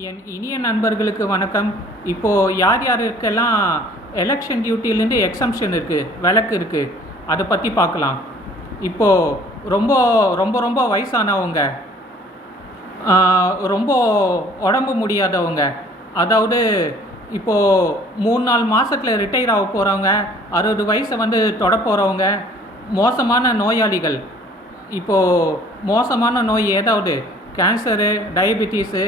என் இனிய நண்பர்களுக்கு வணக்கம். இப்போது யார் யாருக்கெல்லாம் எலெக்ஷன் டியூட்டிலேருந்து எக்ஸம்ஷன் இருக்குது, விலக்கு இருக்குது, அதை பற்றி பார்க்கலாம். இப்போது ரொம்ப ரொம்ப ரொம்ப வயசானவங்க, ரொம்ப உடம்பு முடியாதவங்க, அதாவது இப்போது 3-4 மாதத்தில் ரிட்டையர் ஆக போகிறவங்க, 60 வயசை தொட போகிறவங்க, மோசமான நோயாளிகள். இப்போது மோசமான நோய் ஏதாவது கேன்சரு, டயபெட்டிஸு,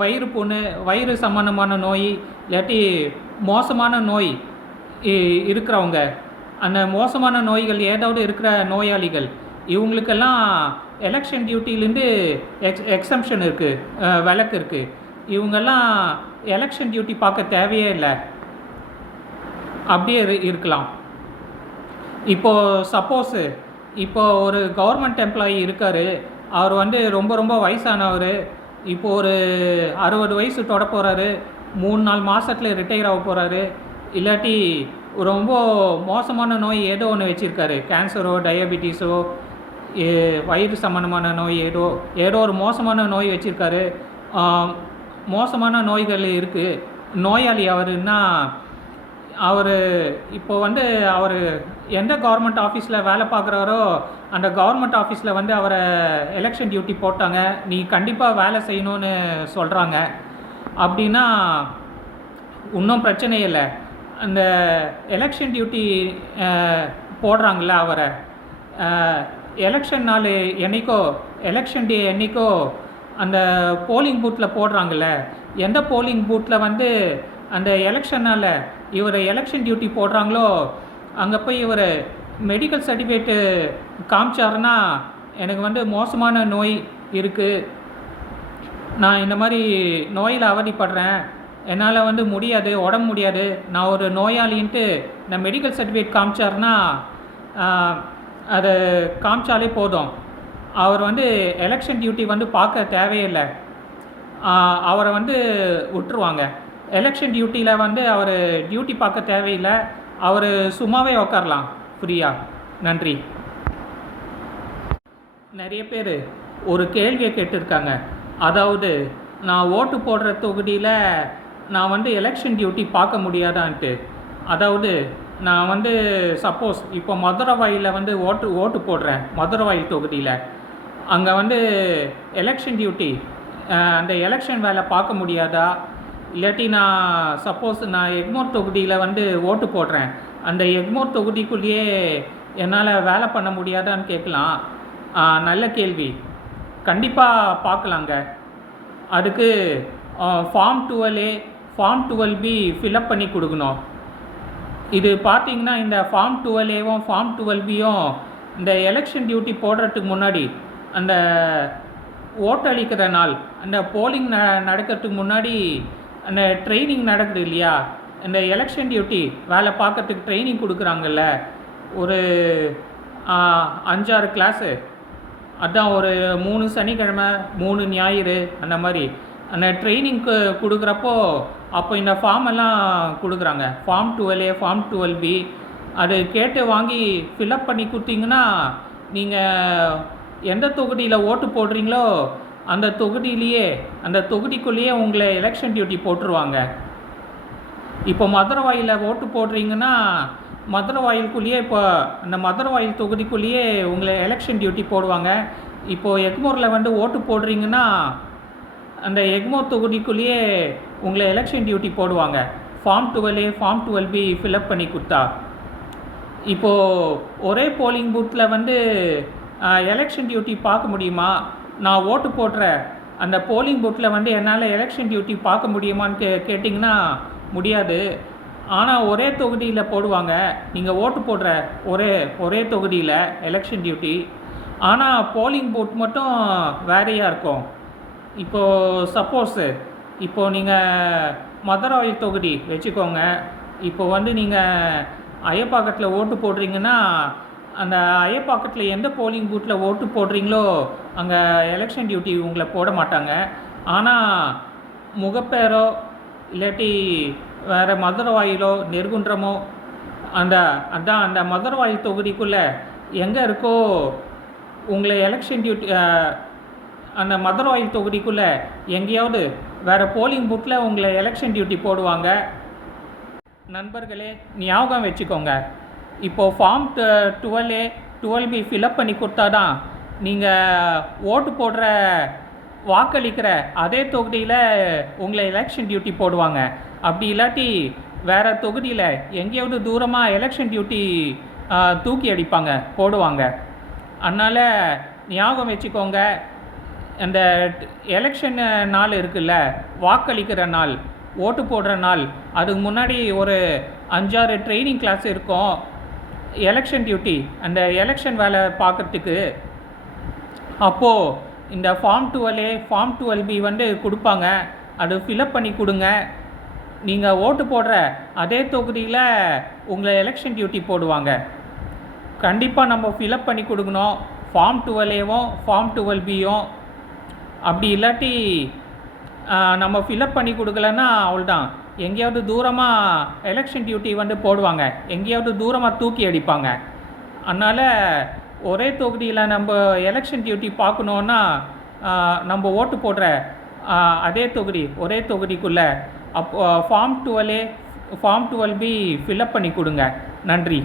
வயிறு புண்ணு, வயிறு சம்மந்தமான நோய், இல்லாட்டி மோசமான நோய் இருக்கிறவங்க, அந்த மோசமான நோய்கள் ஏதாவது இருக்கிற நோயாளிகள், இவங்களுக்கெல்லாம் எலெக்ஷன் டியூட்டிலேருந்து எக்ஸம்ஷன் இருக்குது, விலக்கு இருக்குது. இவங்கெல்லாம் எலெக்ஷன் டியூட்டி பார்க்க தேவையே இல்லை, அப்படியே இருக்கலாம். இப்போது சப்போஸு இப்போது ஒரு கவர்மெண்ட் எம்ப்ளாயி இருக்கார், அவர் ரொம்ப ரொம்ப வயசானவர், இப்போது ஒரு 60 வயசு தொட போகிறாரு, 3-4 மாதத்தில் ரிட்டையர் ஆக போகிறாரு, இல்லாட்டி ரொம்ப மோசமான நோய் ஏதோ ஒன்று வச்சுருக்காரு, கேன்சரோ டயபெட்டிஸோ வயிறு சம்மந்தமான நோய், ஏதோ ஒரு மோசமான நோய் வச்சுருக்காரு, மோசமான நோய்கள் இருக்குது, நோயாளி அவருன்னா அவர் இப்போ அவர் எந்த கவர்மெண்ட் ஆஃபீஸில் வேலை பார்க்குறாரோ அந்த கவர்மெண்ட் ஆஃபீஸில் அவரை எலெக்ஷன் டியூட்டி போட்டாங்க, நீ கண்டிப்பாக வேலை செய்யணும்னு சொல்கிறாங்க. அப்படின்னா இன்னும் பிரச்சனை இல்லை. அந்த எலெக்ஷன் டியூட்டி போடுறாங்கள அவரை, எலெக்ஷன் நாள் என்றைக்கோ, எலெக்ஷன் டே என்றைக்கோ அந்த போலிங் பூத்தில் போடுறாங்கள்ல, எந்த போலிங் பூத்தில் அந்த எலெக்ஷனால் இவர் எலெக்ஷன் டியூட்டி போடுறாங்களோ அங்கே போய் இவர் மெடிக்கல் சர்டிஃபிகேட்டு காமிச்சாருன்னா, எனக்கு மோசமான நோய் இருக்குது, நான் இந்த மாதிரி நோயில் அவதிப்படுறேன், என்னால் முடியாது, உடம்பு முடியாது, நான் ஒரு நோயாளின்ட்டு நான் மெடிக்கல் சர்டிஃபிகேட் காமிச்சாருன்னா அதை காமிச்சாலே போதும், அவர் எலெக்ஷன் டியூட்டி பார்க்க தேவையில்லை, அவரை விட்டுருவாங்க. எலெக்ஷன் டியூட்டியில் அவர் டியூட்டி பார்க்க தேவையில்லை, அவர் சும்மாவே உக்காரலாம் ஃப்ரீயாக. நன்றி. நிறைய பேர் ஒரு கேள்வியை கேட்டிருக்காங்க, அதாவது நான் ஓட்டு போடுற தொகுதியில் நான் எலெக்ஷன் டியூட்டி பார்க்க முடியாதான்ட்டு. அதாவது நான் சப்போஸ் இப்போ மதுரவாயில் ஓட்டு போடுறேன், மதுரவாயில் தொகுதியில், அங்கே எலெக்ஷன் டியூட்டி, அந்த எலெக்ஷன் வேலை பார்க்க முடியாதா, இல்லாட்டி நான் சப்போஸ் நான் எக்மோர் தொகுதியில் ஓட்டு போடுறேன், அந்த எக்மோர் தொகுதிக்குள்ளேயே என்னால் வேலை பண்ண முடியாதான்னு கேட்கலாம். நல்ல கேள்வி. கண்டிப்பாக பார்க்கலாங்க. அதுக்கு form 12A form 12B fill up பண்ணி கொடுக்கணும். இது பார்த்திங்கன்னா இந்த ஃபார்ம் 12Aவும் ஃபார்ம் 12Bயும் இந்த எலெக்ஷன் டியூட்டி போடுறதுக்கு முன்னாடி, அந்த ஓட்டளிக்கிற நாள், அந்த போலிங் நடக்கிறதுக்கு முன்னாடி அந்த ட்ரைனிங் நடக்குது இல்லையா, இந்த எலெக்ஷன் டியூட்டி வேலை பார்க்கறதுக்கு ட்ரைனிங் கொடுக்குறாங்கல்ல, ஒரு 5-6 கிளாஸு, அதுதான் ஒரு 3 சனிக்கிழமை 3 ஞாயிறு அந்த மாதிரி அந்த ட்ரைனிங்க்கு கொடுக்குறப்போ அப்போ இந்த ஃபார்ம் எல்லாம் கொடுக்குறாங்க, ஃபார்ம் 12A ஃபார்ம் 12B. அது கேட்டு வாங்கி ஃபில்அப் பண்ணி கொடுத்தீங்கன்னா நீங்கள் எந்த தொகுதியில் ஓட்டு போடுறீங்களோ அந்த தொகுதியிலேயே, அந்த தொகுதிக்குள்ளேயே உங்களை எலெக்ஷன் டியூட்டி போட்டுருவாங்க. இப்போ மதுரவாயில் ஓட்டு போடுறீங்கன்னா மதுரவாயிலுக்குள்ளேயே, இப்போ அந்த மதுரவாயில் தொகுதிக்குள்ளேயே உங்களை எலெக்ஷன் டியூட்டி போடுவாங்க. இப்போது எக்மோரில் ஓட்டு போடுறீங்கன்னா அந்த எக்மோர் தொகுதிக்குள்ளேயே உங்களை எலெக்ஷன் டியூட்டி போடுவாங்க, form 12A form 12B fill up பண்ணி கொடுத்தா. இப்போது ஒரே போலிங் பூத்தில் எலெக்ஷன் டியூட்டி பார்க்க முடியுமா, நான் ஓட்டு போடுற அந்த போலிங் பூத்தில் என்னால் எலெக்ஷன் டியூட்டி பார்க்க முடியுமான்னு கேட்டிங்கன்னா முடியாது. ஆனால் ஒரே தொகுதியில் போடுவாங்க, நீங்கள் ஓட்டு போடுற ஒரே தொகுதியில் எலெக்ஷன் டியூட்டி, ஆனால் போலிங் பூத் மட்டும் வேறையாக இருக்கும். இப்போது சப்போஸு இப்போது நீங்கள் மதுரவாயில் தொகுதி வச்சுக்கோங்க, இப்போது நீங்கள் அயப்பாக்கத்தில் ஓட்டு போடுறீங்கன்னா அந்த அயப்பாக்கத்தில் எந்த போலிங் பூத்தில் ஓட்டு போடுறீங்களோ அங்கே எலெக்ஷன் டியூட்டி உங்களை போட மாட்டாங்க. ஆனால் முகப்பேரோ இல்லாட்டி வேறு மதுரவாயிலோ நெருகுன்றமோ அந்த மதுரவாயில் தொகுதிக்குள்ளே எங்கே இருக்கோ உங்களை எலெக்ஷன் டியூட்டி அந்த மதுராயில் தொகுதிக்குள்ளே எங்கேயாவது வேறு போலிங் பூத்தில் உங்களை எலெக்ஷன் டியூட்டி போடுவாங்க. நண்பர்களே, ஞாபகம் வச்சுக்கோங்க, இப்போது ஃபார்ம் 12A 12B ஃபில்அப் பண்ணி கொடுத்தா தான் நீங்கள் ஓட்டு போடுற வாக்களிக்கிற அதே தொகுதியில் உங்களை எலெக்ஷன் டியூட்டி போடுவாங்க. அப்படி இல்லாட்டி வேறு தொகுதியில் எங்கேயாவது தூரமாக எலெக்ஷன் டியூட்டி தூக்கி அடிப்பாங்க, போடுவாங்க. அதனால் ஞாபகம் வச்சுக்கோங்க, அந்த எலெக்ஷன் நாள் இருக்குல்ல, வாக்களிக்கிற நாள், ஓட்டு போடுற நாள், அதுக்கு முன்னாடி ஒரு 5-6 ட்ரைனிங் கிளாஸ் இருக்கும். எலெக்ஷன் டியூட்டி, அந்த எலெக்ஷன் வேலை பார்க்குறதுக்கு அப்போது இந்த ஃபார்ம் 12A ஃபார்ம் 12B கொடுப்பாங்க. அது ஃபில்அப் பண்ணி கொடுங்க. நீங்கள் ஓட்டு போடுற அதே தொகுதியில் உங்களை எலெக்ஷன் டியூட்டி போடுவாங்க. கண்டிப்பாக நம்ம ஃபில்அப் பண்ணி கொடுக்கணும், ஃபார்ம் 12Aவும் ஃபார்ம் 12Bயும். அப்படி இல்லாட்டி நம்ம ஃபில்அப் பண்ணி கொடுக்கலன்னா அவ்வளோதான், எங்கேயாவது தூரமாக எலெக்ஷன் டியூட்டி போடுவாங்க, எங்கேயாவது தூரமாக தூக்கி அடிப்பாங்க. அதனால் ஒரே தொகுதியில் நம்ம எலெக்ஷன் டியூட்டி பார்க்கணுன்னா நம்ம ஓட்டு போடுற அதே தொகுதி, ஒரே தொகுதிக்குள்ளே form 12A form 12B fill up பண்ணி கொடுங்க. நன்றி.